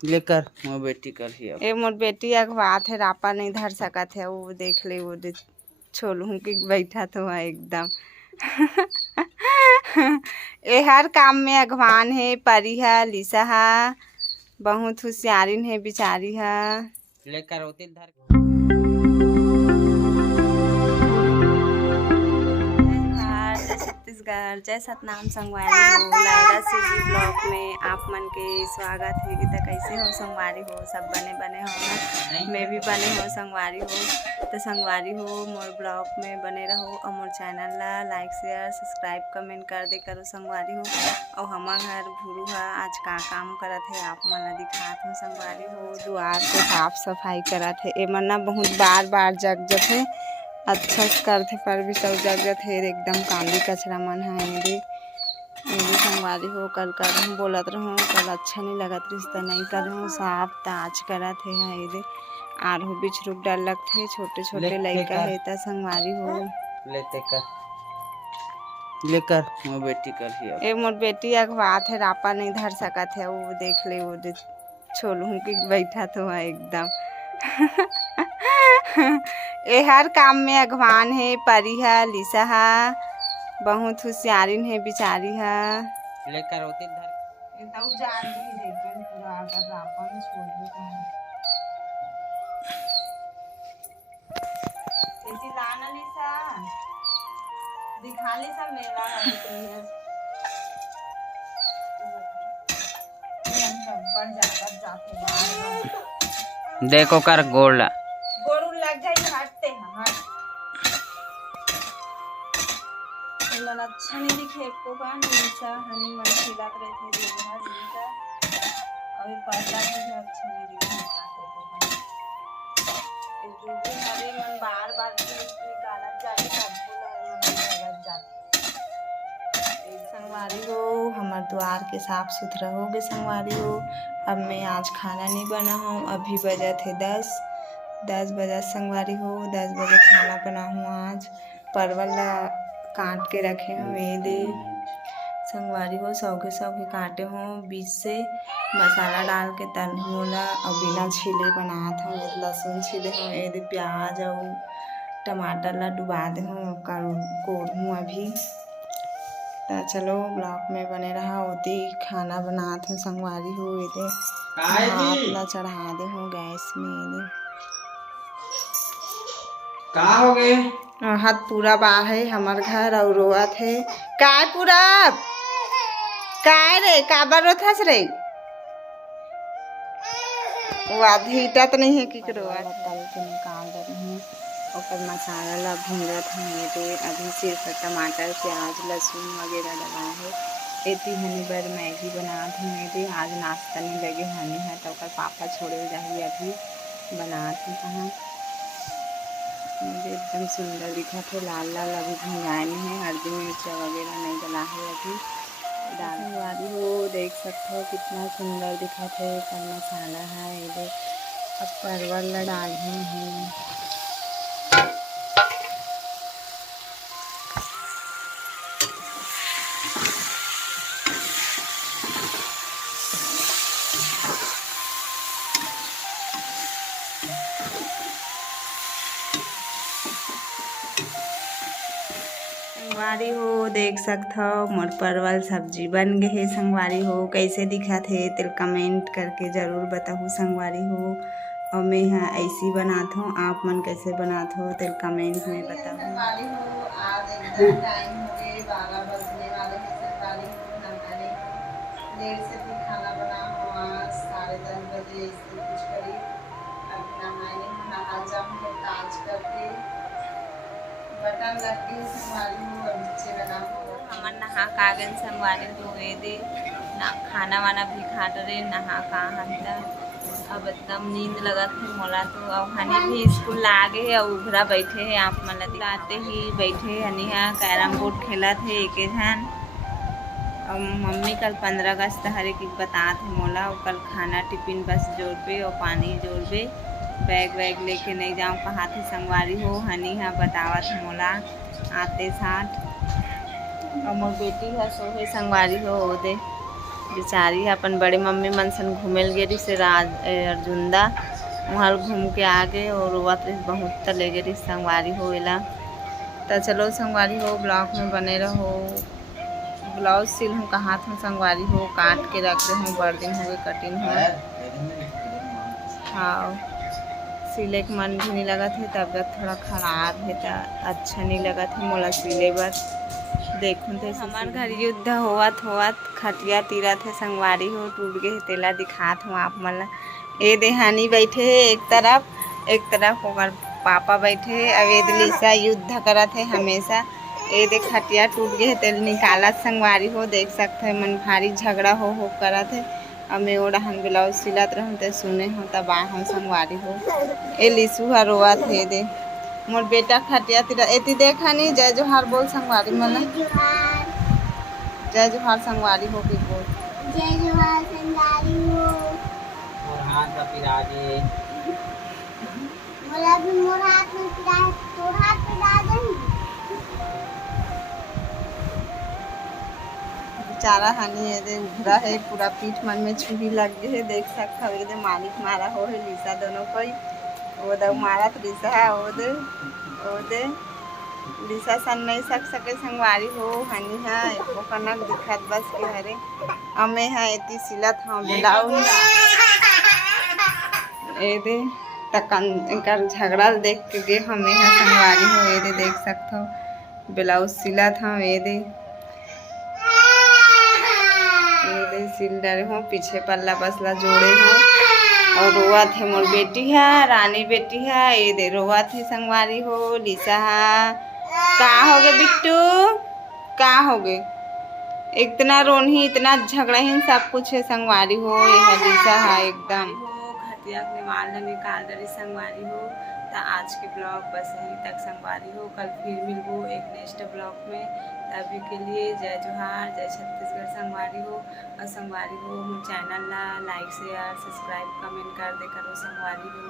लेकर मोर बेटी कर ही ए मोर बेटी अगवात है, रापा नहीं धर सकत है। वो देख ले, वो छोलू की बैठा तो है एकदम ए हर काम में अगवान है, परी है, लिसा है, बहुत होशियारिन है बिचारी है। लेकर होती धर छत्तीसगढ़, जय सतनाम संगवारी हो। लायरा सीजी ब्लॉक में आप मन के स्वागत है। तो कैसे हो संगवारी हो? सब बने हो, मैं भी बने हो संगवारी हो। तो संगवारी हो, मोर ब्लॉग में बने रहो और मोर चैनल ला लाइक शेयर सब्सक्राइब कमेंट कर दे करो संगवारी हो। और हमार घर भूरू है, आज का काम करत है आप मन ला दिखात हूँ संगवारी हो। द्वार को साफ सफाई करत है। ए मन ना बहुत बार जग जथे, अच्छा करथे पर भी सब जगह थे एकदम कांदी कचरा मन है। मेरी संगवारी हो, कल कर हम बोलत रहूँ, कल अच्छा नहीं लगत रिश्ता नहीं कर रहूँ साफ ताज करत है। ये आरहू बीच रुक डर लगते छोटे छोटे लड़का है। तो संगवारी हो लेकर मोर बेटी कर ही ए मोर बेटी अगवात है, रापा नहीं धर सकत है। वो देख ले, वो छोलू की बैठा तो है एकदम ए हर काम में अगवान है, परी है, लिसा है, बहुत होशियारिन है बिचारी है। लेकर होती धर दिखा ले सब मेला देखो कर गोला गोरू लग जाए हटते हैं हट मन अच्छा नहीं दिखे को का नीचा हनी मन खिलात रहे थे दिन भर नीचा अभी पहला भी अच्छा नहीं दिखे मला को इस दूसरे हरे मन बार निकालत जाते सब बोला मन लगत जाते। संगवारी हो, हमार द्वार के साफ सुथरा हो गए संगवारी हो। अब मैं आज खाना नहीं बना हूँ, अभी बजे थे 10 बजे संगवारी हो। 10 बजे खाना बना हूँ। आज परवल काट के रखे हूँ ये दे संगवारी हो, सौखे काटे हूँ बीच से मसाला डाल के तल मोला और बिना छीले बनात हूँ। लहसुन छीले हूँ, ये दे प्याज और टमाटर ला डुबा दे हूँ, कोड़ हूँ अभी। तो चलो ब्लॉक में बने रहा होती खाना बनात हूँ संगवारी हो। ये दे हाथ ला चढ़ा दे हूँ गैस में। का हो गए हाथ पूरा बाहे हमार घर और रोआत है काय पूरा काय रे काबर रोथस रे वो आधी ईटा तो नहीं है कि रोआत तल के निकाल दे रही और मसाला ला भूंजत है। तो अभी सिर्फ टमाटर प्याज लहसुन वगैरह डला है। एती हनी बर मैगी बनात हूँ। ये आज नाश्ता नहीं लगे हनी है तो पापा छोड़े जाइए अभी बनात हूँ। कहाँ मुझे एकदम सुंदर दिखा थे, लाल अभी भुंजाए नहीं है, हल्दी मिर्च वगैरह नहीं डला है अभी डाल हो। देख सकते हो कितना सुंदर दिखा थे, कल मसाला है ये अब परवल डाल हैं। संगवारी हो, देख सकते हो मोर परवल सब्जी बन गए है संगवारी हो। कैसे दिखा थे तिल कमेंट करके ज़रूर बताओ संगवारी हो। और मैं यहाँ ऐसी बनात हूँ, आप मन कैसे बनात हो तिल कमेंट में बताओ संगवारी हो। आज एकदम टाइम हो गए 12 बजने वाले हैं संगवारी हो। नहाने देर से भी खाना बना हो, आज 10:30 बजे इससे कुछ करी। अब नहाने नहा जाऊँ ताज करके बटन लगती है संगवारी हो और नीचे लगा हो। हमन नहा कागन संगवारी हो गए दे ना खाना वाना भी खा रहे नहा का हंता। अब एकदम नींद लगत है मोला तो। अब हनी भी स्कूल ला आगे है और उघरा बैठे है आप मन दिखाते ही बैठे हनी है कैरम बोर्ड खेला थे एक जन। और मम्मी कल 15 अगस्त हरे की बतात है मोला और कल खाना टिफिन बस जोड़ पे और पानी जोड़ पे बैग वैग लेके नहीं जाऊँ कहाँ थे संगवारी हो। हनी है बतावत मोला आते साथ और मोर बेटी है सोहे संगवारी हो दे बेचारी अपन बड़े मम्मी मन सन घूमेल गेरी से अर्जुंदा वहाँ घूम के आ गए और रोवत रही बहुत तले गेरी संगवारी हो एला। तो चलो संगवारी हो ब्लॉग में बने रहो। ब्लाउज सिल हूँ कहाँ था संगवारी हो काट के रख दे हूँ बड़ दिन हो गए कटिंग हो। हाँ सिले के मन भी नहीं लगा थे तबियत थोड़ा खराब है तो अच्छा नहीं लगा था मोला सिले बर देखूँ थे हमार घर युद्ध होवत खटिया तीरा थे संगवारी हो टूट गए तेला दिखात हूँ आप मन ए देहानी बैठे है एक तरफ होकर पापा बैठे है अवेद लिसा युद्ध करत है हमेशा। ए देख खटिया टूट गए तेल निकालत संगवारी हो देख सकते हैं मन भारी झगड़ा हो करत है। अब मैं ओढ़न ब्लाउज सिलत रहूँ तो सुने हो तब हम संगवारी हो ए लिसू हर रोवत है दे मोर बेटा खटिया तीरा एती देखा नहीं जय जोहार बोल संगवारी मन जय जोहार संगवारी हो कि बोल जय जोहार संगवारी हो और हाथ का पिराजे मोला भी मोर हाथ में पिरा तोर हाथ पे डाल दे बेचारा हनी ये दे उभरा है पूरा पीठ मन में छुरी लग गए है देख सकता हो एकदम मालिक मारा हो है लिसा दोनों कोई वो दो मारत लिसा है वो दे लिसा सन नहीं सके संगवारी हो हनी है वो कनक दिखत बस के हरे हमें है इतनी सिलत हाँ ब्लाउज ए दे तकन कर झगड़ा देख के गे हमें है संगवारी हो ये दे देख सकते हो ब्लाउज सिलत हाँ ये दे सिल डरे हो पीछे पल्ला पसला जोड़े हो और रोआ थे मोर बेटी है रानी बेटी है ये दे रोआ थे संगवारी हो लिसा है का हो गए बिट्टू का हो गए इतना रोनी इतना झगड़ा ही सब कुछ है संगवारी हो ये लिसा है एकदम खटिया अपने माल निकाल रही संगवारी हो। तो आज के ब्लॉग बस यहीं तक संगवारी हो कल फिर मिलबो एक नेक्स्ट ब्लॉग में तभी के लिए जय जोहार जय छत्तीसगढ़ संगवारी हो और संगवारी हो चैनल ला लाइक शेयर सब्सक्राइब कमेंट कर दे करो संगवारी हो।